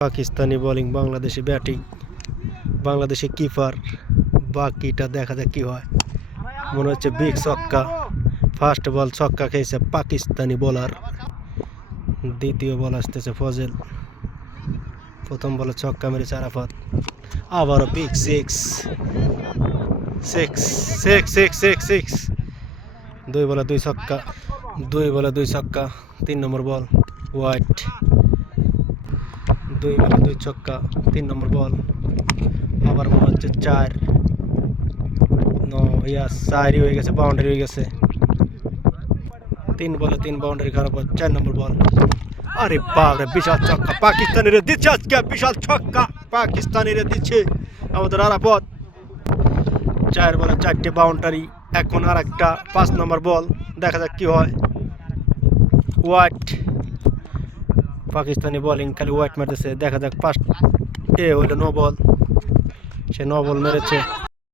Pakistani bowling, Bangladeshi batting, Bangladeshi keeper. বাকিটা দেখা যাক কি হয়। মনে হচ্ছে বিগ ছক্কা। ফার্স্ট বল ছক্কা খেয়েছে পাকিস্তানি বোলার। দ্বিতীয় বল আসতেছে ফজল। প্রথম বলে ছক্কা মেরেছে আরাফাত। আবারও big six. Six six six six six. 2 বলে 2 ছক্কা। 2 বলে 2 ছক্কা। 3 নম্বর বল ওয়াইড। 2 বলে 2 ছক্কা। 3 নম্বর বল। আবার মনে হচ্ছে 4 হয়ে গেছে, বাউন্ডারি হয়ে গেছে। 3 বলে 3 বাউন্ডারি খারাপ। 4 নম্বর বল। আরে বাপরে, বিশাল ছক্কা পাকিস্তানিরা দিচ্ছে আজকে। বিশাল ছক্কা পাকিস্তানিরা দিচ্ছে আমাদের আরাফাত। 4 বলে 4টে বাউন্ডারি। এখন আর একটা 5 নম্বর বল, দেখা যাক কি হয়। ওয়াইড। পাকিস্তানি বোলিং খালি ওয়াইড মারতেছে, দেখা যাক। 5 হইলো no ball. Say no ball মেরেছে।